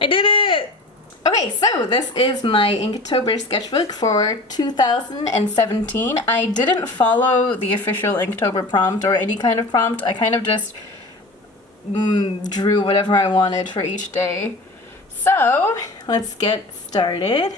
I did it! Okay, so this is my Inktober sketchbook for 2017. I didn't follow the official Inktober prompt or any kind of prompt. I kind of just drew whatever I wanted for each day. So, let's get started.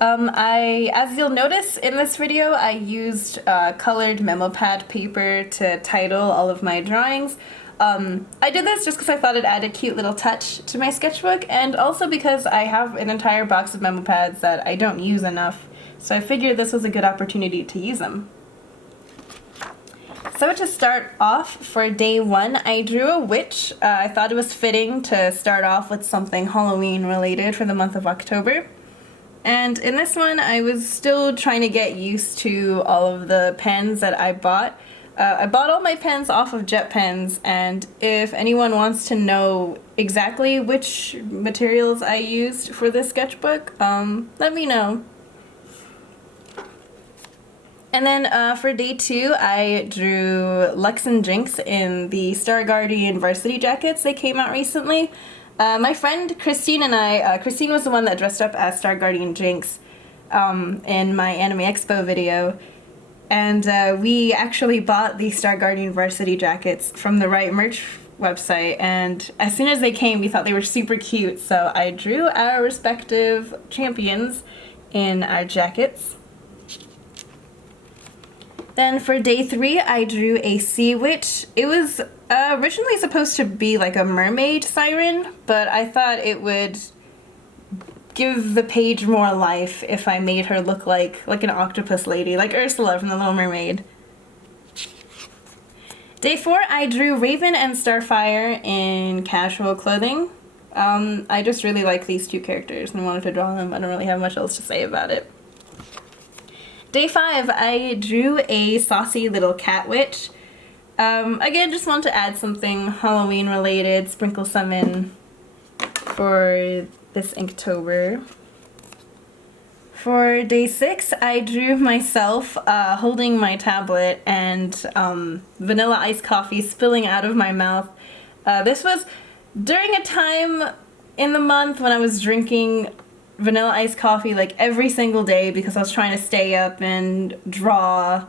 As you'll notice in this video, I used colored memo pad paper to title all of my drawings. I did this just because I thought it'd add a cute little touch to my sketchbook, and also because I have an entire box of memo pads that I don't use enough, so I figured this was a good opportunity to use them. So to start off, for day one, I drew a witch. I thought it was fitting to start off with something Halloween related for the month of October. And in this one, I was still trying to get used to all of the pens that I bought. I bought all my pens off of Jet Pens, and if anyone wants to know exactly which materials I used for this sketchbook, let me know. And then for day two, I drew Lux and Jinx in the Star Guardian varsity jackets. They came out recently. My friend Christine and Christine was the one that dressed up as Star Guardian Jinx in my Anime Expo video. And we actually bought the Star Guardian varsity jackets from the Right Merch website, and as soon as they came, we thought they were super cute, so I drew our respective champions in our jackets. Then for day three, I drew a sea witch. It was originally supposed to be like a mermaid siren, but I thought it would give the page more life if I made her look like an octopus lady, like Ursula from The Little Mermaid. Day four, I drew Raven and Starfire in casual clothing. I just really like these two characters and wanted to draw them. I don't really have much else to say about it. Day five, I drew a saucy little cat witch. Again, just want to add something Halloween related, sprinkle some in for this Inktober. For day six, I drew myself holding my tablet and vanilla iced coffee spilling out of my mouth. This was during a time in the month when I was drinking vanilla iced coffee like every single day because I was trying to stay up and draw.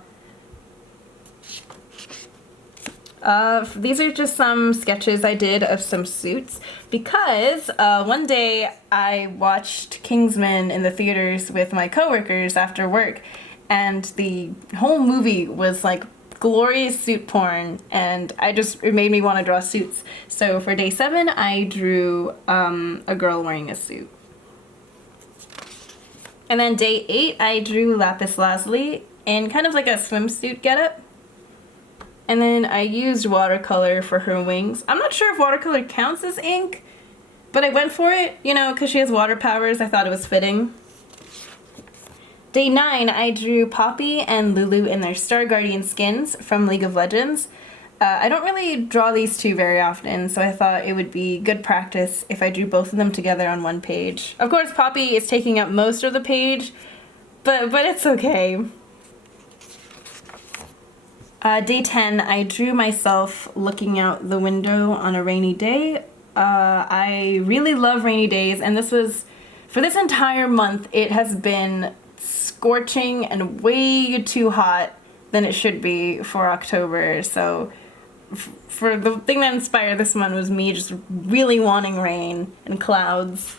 These are just some sketches I did of some suits because one day I watched Kingsman in the theaters with my coworkers after work, and the whole movie was like glorious suit porn, and it made me want to draw suits. So for day seven, I drew a girl wearing a suit. And then day eight, I drew Lapis Lazuli in kind of like a swimsuit getup. And then I used watercolor for her wings. I'm not sure if watercolor counts as ink, but I went for it, you know, because she has water powers. I thought it was fitting. Day nine, I drew Poppy and Lulu in their Star Guardian skins from League of Legends. I don't really draw these two very often, so I thought it would be good practice if I drew both of them together on one page. Of course, Poppy is taking up most of the page, but it's okay. Day 10, I drew myself looking out the window on a rainy day. I really love rainy days, and for this entire month, it has been scorching and way too hot than it should be for October, so for the thing that inspired this one was me just really wanting rain and clouds.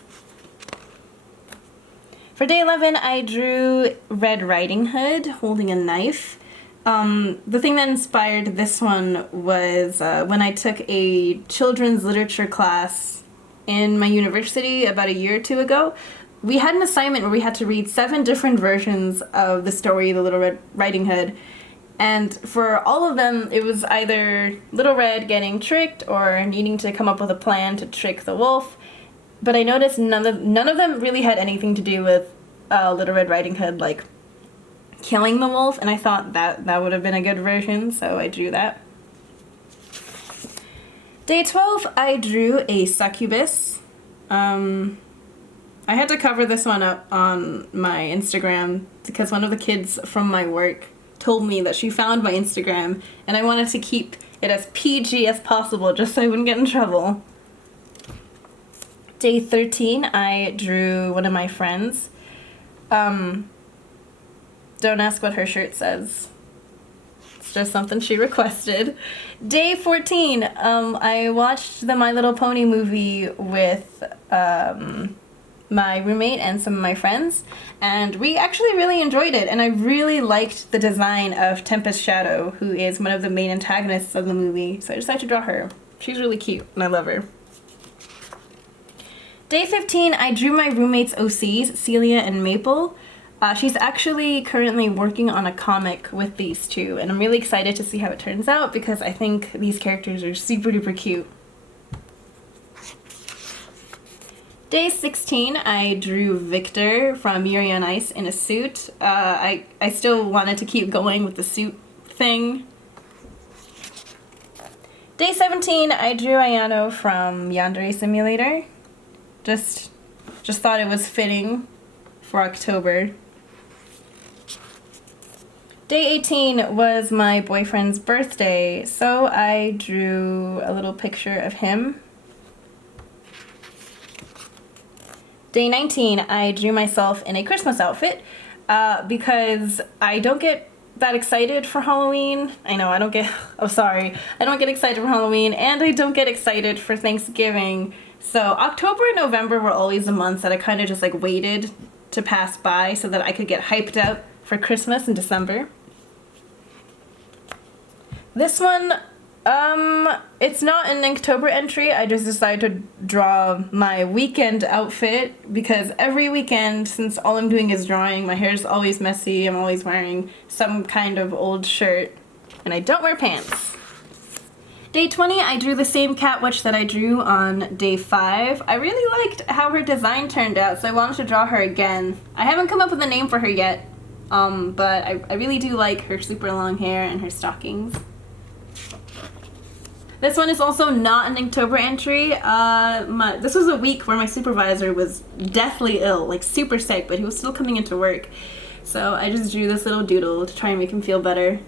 For day 11, I drew Red Riding Hood holding a knife. The thing that inspired this one was when I took a children's literature class in my university about a year or two ago. We had an assignment where we had to read 7 different versions of the story The Little Red Riding Hood, and for all of them it was either Little Red getting tricked or needing to come up with a plan to trick the wolf, but I noticed none of them really had anything to do with Little Red Riding Hood like killing the wolf, and I thought that would have been a good version, so I drew that. Day 12, I drew a succubus. I had to cover this one up on my Instagram because one of the kids from my work told me that she found my Instagram, and I wanted to keep it as PG as possible just so I wouldn't get in trouble. Day 13, I drew one of my friends. Don't ask what her shirt says. It's just something she requested. Day 14, I watched the My Little Pony movie with my roommate and some of my friends, and we actually really enjoyed it, and I really liked the design of Tempest Shadow, who is one of the main antagonists of the movie, so I decided to draw her. She's really cute, and I love her. Day 15, I drew my roommate's OCs, Celia and Maple. She's actually currently working on a comic with these two, and I'm really excited to see how it turns out because I think these characters are super duper cute. Day 16, I drew Victor from Yuri on Ice in a suit. I still wanted to keep going with the suit thing. Day 17, I drew Ayano from Yandere Simulator. Just thought it was fitting for October. Day 18 was my boyfriend's birthday, so I drew a little picture of him. Day 19, I drew myself in a Christmas outfit because I don't get that excited for Halloween. I know, I don't get excited for Halloween, and I don't get excited for Thanksgiving. So October and November were always the months that I kind of just like waited to pass by so that I could get hyped up for Christmas in December. This one, it's not an Inktober entry. I just decided to draw my weekend outfit because every weekend, since all I'm doing is drawing, my hair's always messy, I'm always wearing some kind of old shirt, and I don't wear pants. Day 20, I drew the same cat witch that I drew on day 5. I really liked how her design turned out, so I wanted to draw her again. I haven't come up with a name for her yet, but I really do like her super long hair and her stockings. This one is also not an Inktober entry. This was a week where my supervisor was deathly ill, like super sick, but he was still coming into work. So I just drew this little doodle to try and make him feel better.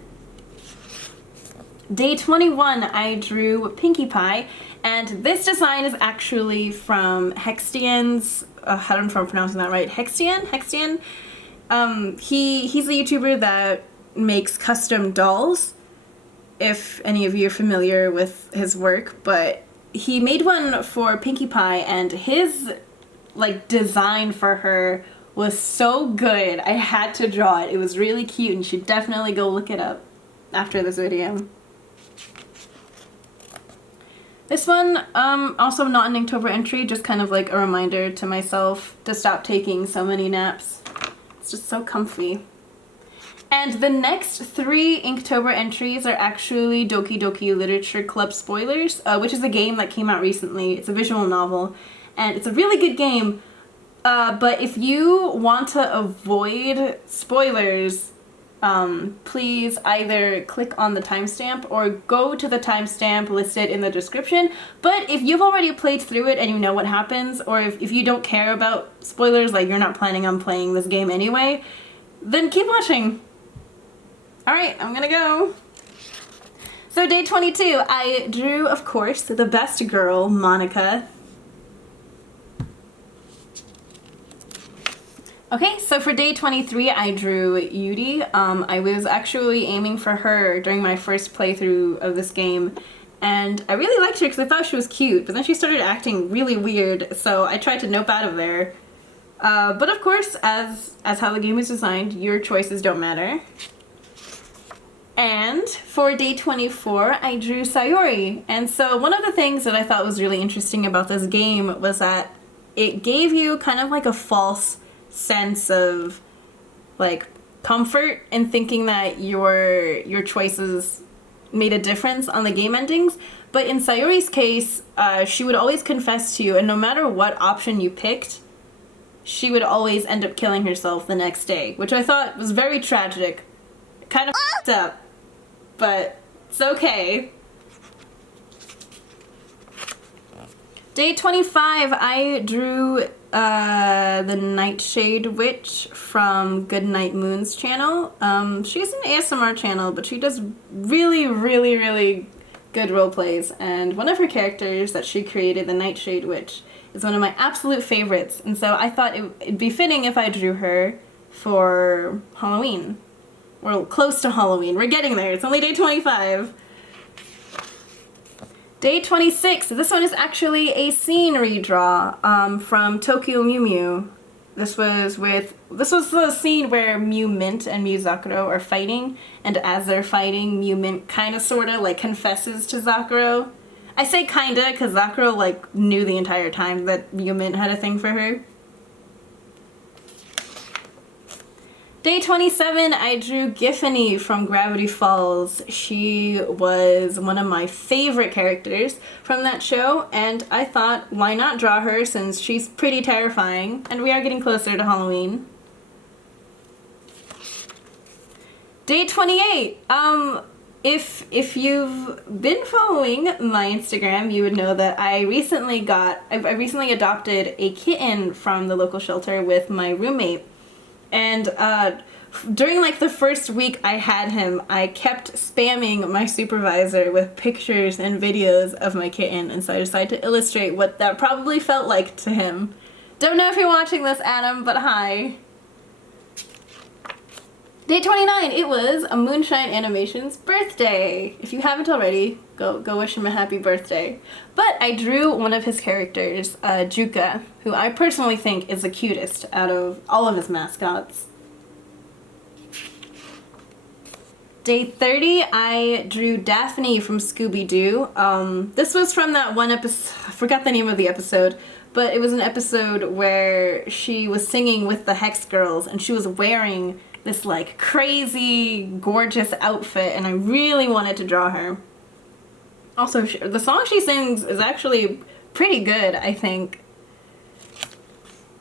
Day 21, I drew Pinkie Pie, and this design is actually from Hextian's, I don't know if I'm pronouncing that right, Hextian? He's a YouTuber that makes custom dolls, if any of you are familiar with his work, but he made one for Pinkie Pie, and his like design for her was so good, I had to draw it. It was really cute, and you should definitely go look it up after this video. This one, also not an Inktober entry, just kind of like a reminder to myself to stop taking so many naps. It's just so comfy. And the next 3 Inktober entries are actually Doki Doki Literature Club spoilers, which is a game that came out recently. It's a visual novel, and it's a really good game, but if you want to avoid spoilers, please either click on the timestamp or go to the timestamp listed in the description. But if you've already played through it and you know what happens, or if you don't care about spoilers, like you're not planning on playing this game anyway, then keep watching. Alright, I'm gonna go. So day 22, I drew, of course, the best girl, Monica. Okay, so for day 23, I drew Yuri. I was actually aiming for her during my first playthrough of this game, and I really liked her because I thought she was cute, but then she started acting really weird, so I tried to nope out of there. But of course, as how the game is designed, your choices don't matter. And for day 24, I drew Sayori. And so one of the things that I thought was really interesting about this game was that it gave you kind of like a false sense of like comfort in thinking that your choices made a difference on the game endings. But in Sayori's case, she would always confess to you, and no matter what option you picked, she would always end up killing herself the next day, which I thought was very tragic. Kind of f***ed up, but it's okay. Day 25, I drew the Nightshade Witch from Goodnight Moon's channel. She's an ASMR channel, but she does really, really, really good role plays, and one of her characters that she created, the Nightshade Witch, is one of my absolute favorites, and so I thought it'd be fitting if I drew her for Halloween. Or close to Halloween. We're getting there. It's only day 25. Day 26. This one is actually a scene redraw from Tokyo Mew Mew. This was the scene where Mew Mint and Mew Zakuro are fighting, and as they're fighting, Mew Mint kinda sorta like confesses to Zakuro. I say kinda because Zakuro like knew the entire time that Mew Mint had a thing for her. Day 27, I drew Giffany from Gravity Falls. She was one of my favorite characters from that show, and I thought, why not draw her since she's pretty terrifying, and we are getting closer to Halloween. Day 28, if you've been following my Instagram, you would know that I recently adopted a kitten from the local shelter with my roommate. And during like the first week I had him, I kept spamming my supervisor with pictures and videos of my kitten, and so I decided to illustrate what that probably felt like to him. Don't know if you're watching this, Adam, but hi. Day 29, it was a Moonshine Animations birthday. If you haven't already, go wish him a happy birthday. But I drew one of his characters, Juka, who I personally think is the cutest out of all of his mascots. Day 30, I drew Daphne from Scooby-Doo. This was from that one episode, I forgot the name of the episode, but it was an episode where she was singing with the Hex Girls, and she was wearing this like crazy gorgeous outfit, and I really wanted to draw her. Also, the song she sings is actually pretty good, I think.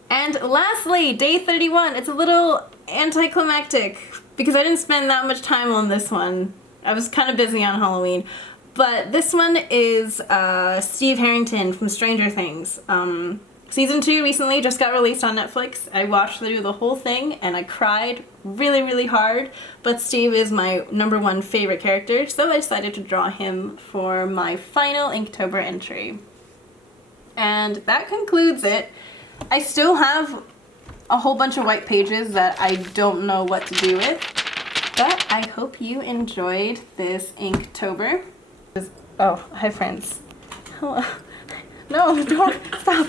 And lastly, day 31, it's a little anticlimactic because I didn't spend that much time on this one. I was kind of busy on Halloween. But this one is Steve Harrington from Stranger Things. Season 2 recently just got released on Netflix. I watched through the whole thing and I cried really, really hard, but Steve is my #1 favorite character, so I decided to draw him for my final Inktober entry. And that concludes it. I still have a whole bunch of white pages that I don't know what to do with, but I hope you enjoyed this Inktober. Oh, hi friends. Hello. No, don't. Stop.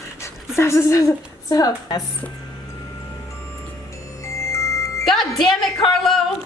Stop. Yes. God damn it, Carlo!